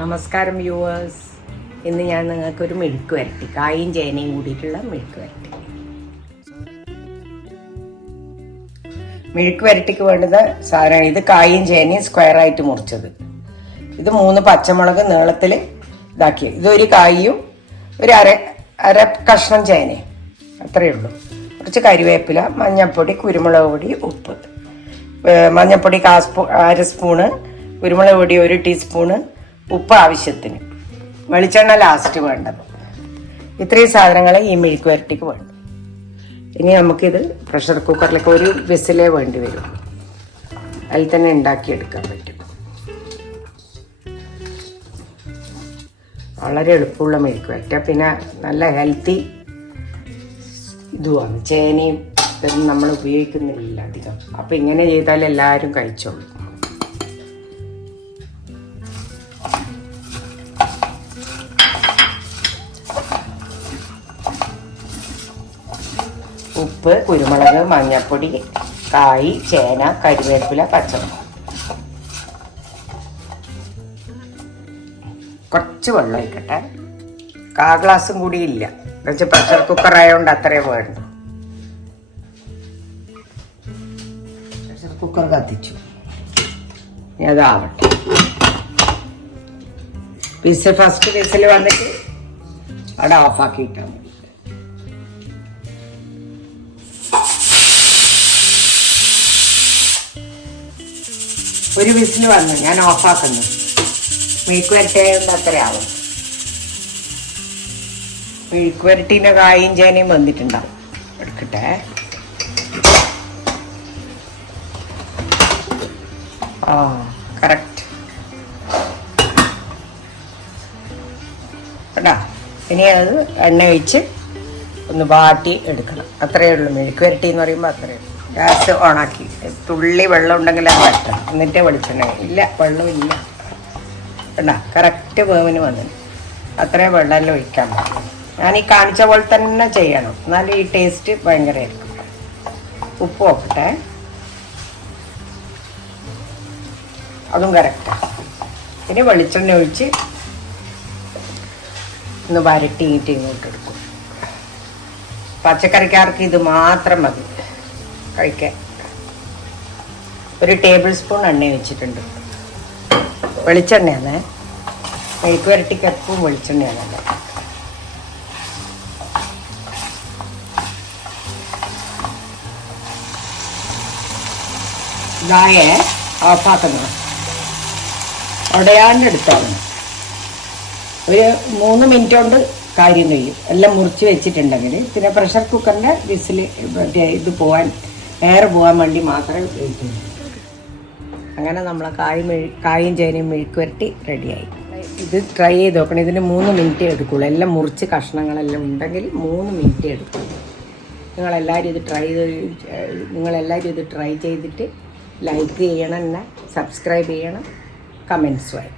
നമസ്കാരം വ്യൂവേഴ്സ്. ഇന്ന് ഞാൻ നിങ്ങൾക്കൊരു മെഴുക്ക് വരട്ടി, കായും ചേനയും കൂടിയിട്ടുള്ള മെഴുക്ക് വരട്ടി. മെഴുക്ക് വരട്ടിക്ക് വേണ്ടുന്ന സാധനം ഇത് കായും ചേനയും സ്ക്വയറായിട്ട് മുറിച്ചത്, ഇത് 3 പച്ചമുളക് നീളത്തിൽ ഇതാക്കി, ഇതൊരു കായും ഒരു അര കഷ്ണം ചേനയും, അത്രയേ ഉള്ളൂ. കുറച്ച് കരിവേപ്പില, മഞ്ഞൾപ്പൊടി, കുരുമുളക് പൊടി, ഉപ്പ്. മഞ്ഞൾപ്പൊടി 1/2 സ്പൂണ്, കുരുമുളക് പൊടി 1 ടീസ്പൂണ്, ഉപ്പ് ആവശ്യത്തിന്, വെളിച്ചെണ്ണ ലാസ്റ്റ് വേണ്ടത്. ഇത്രയും സാധനങ്ങൾ ഈ മെഴുക്ക് വരട്ടിക്ക് വേണം. ഇനി നമുക്കിത് പ്രഷർ കുക്കറിലേക്ക് 1 വിസിലേ വേണ്ടി വരും. അതിൽ തന്നെ ഉണ്ടാക്കിയെടുക്കാൻ പറ്റും. വളരെ എളുപ്പമുള്ള മെഴുക്ക് വരട്ട, പിന്നെ നല്ല ഹെൽത്തി ഇതുമാണ്. ചേനയും ഇതൊന്നും നമ്മൾ ഉപയോഗിക്കുന്നില്ല അധികം. അപ്പം ഇങ്ങനെ ചെയ്താൽ എല്ലാവരും കഴിച്ചോളൂ. ഉപ്പ്, കുരുമുളക്, മഞ്ഞൾപ്പൊടി, കായ്, ചേന, കരിവേപ്പില, പച്ചമുളക്, കുറച്ച് വെള്ളം ഒഴിക്കട്ടെ. 1/4 ഗ്ലാസും കൂടി ഇല്ല, കുറച്ച് പ്രഷർ കുക്കർ ആയതുകൊണ്ട് അത്രയും വേണ്ട. പ്രഷർ കുക്കർ കത്തിച്ചു, ഇനി അതാവട്ടെ. ഫസ്റ്റ് വിസിൽ വന്നിട്ട് അവിടെ ഓഫാക്കിയിട്ടാണ്. ഒരു വിസിൽ വന്നു, ഞാൻ ഓഫാക്കുന്നു. മെഴുക്ക് വരട്ടിയായതുകൊണ്ട് അത്രയാവും. മെഴുക്ക് വരട്ടീൻ്റെ കായും ചേനയും വന്നിട്ടുണ്ടാവും. എടുക്കട്ടെ. ആ കറക്റ്റ് കേട്ടാ. ഇനി അത് എണ്ണ ഒഴിച്ച് ഒന്ന് വാട്ടി എടുക്കണം. അത്രയേ ഉള്ളൂ. മെഴുക്ക് വരട്ടി എന്ന് പറയുമ്പോൾ അത്രയേ ഉള്ളൂ. ഗ്യാസ് ഓണാക്കി, തുള്ളി വെള്ളം ഉണ്ടെങ്കിൽ അത് വറ്റണം, എന്നിട്ട് വെളിച്ചെണ്ണ. ഇല്ല, വെള്ളമില്ല കേട്ടാ. കറക്റ്റ് വേവിന് വന്നു. അത്രയും വെള്ളമെല്ലാം ഒഴിക്കാൻ പറ്റും. ഞാൻ ഈ കാണിച്ച പോലെ തന്നെ ചെയ്യണം, എന്നാലും ഈ ടേസ്റ്റ് ഭയങ്കരമായിരിക്കും. ഉപ്പ് നോക്കട്ടെ, അതും കറക്റ്റാണ്. ഇനി വെളിച്ചെണ്ണ ഒഴിച്ച് ഒന്ന് വരട്ടിയിട്ട് ഇങ്ങോട്ട് എടുക്കും. പച്ചക്കറിക്കാർക്ക് ഇത് മാത്രം മതി കഴിക്കാൻ. 1 ടേബിൾ സ്പൂൺ എണ്ണ വെച്ചിട്ടുണ്ട്. വെളിച്ചെണ്ണയാണ്. മെഴുക്ക് വരട്ടിക്ക് എപ്പോഴും വെളിച്ചെണ്ണയാണല്ലോ. ഇതായേ ഓഫാക്കണം. ഉടയാണ്ട് എടുത്തോളണം. ഒരു 3 മിനിറ്റ് കൊണ്ട് കാര്യം കഴിയും. എല്ലാം മുറിച്ച് വെച്ചിട്ടുണ്ടെങ്കിൽ. പിന്നെ പ്രഷർ കുക്കറിൻ്റെ വിസിൽ ഇത് എയർ പോകാൻ വേണ്ടി മാത്രമേ ഉപയോഗിക്കുള്ളൂ. അങ്ങനെ നമ്മളെ കായും ചേനയും മെഴുക്ക് വരട്ടി റെഡിയായി. ഇത് ട്രൈ ചെയ്ത് നോക്കണം. ഇതിന് 3 മിനിറ്റ് എടുക്കുള്ളൂ. എല്ലാം മുറിച്ച് കഷ്ണങ്ങളെല്ലാം ഉണ്ടെങ്കിൽ 3 മിനിറ്റ് എടുക്കുള്ളൂ. നിങ്ങളെല്ലാവരും ഇത് ട്രൈ ചെയ്തിട്ട് ലൈക്ക് ചെയ്യണം, എന്നെ സബ്സ്ക്രൈബ് ചെയ്യണം, കമൻസ് വായി.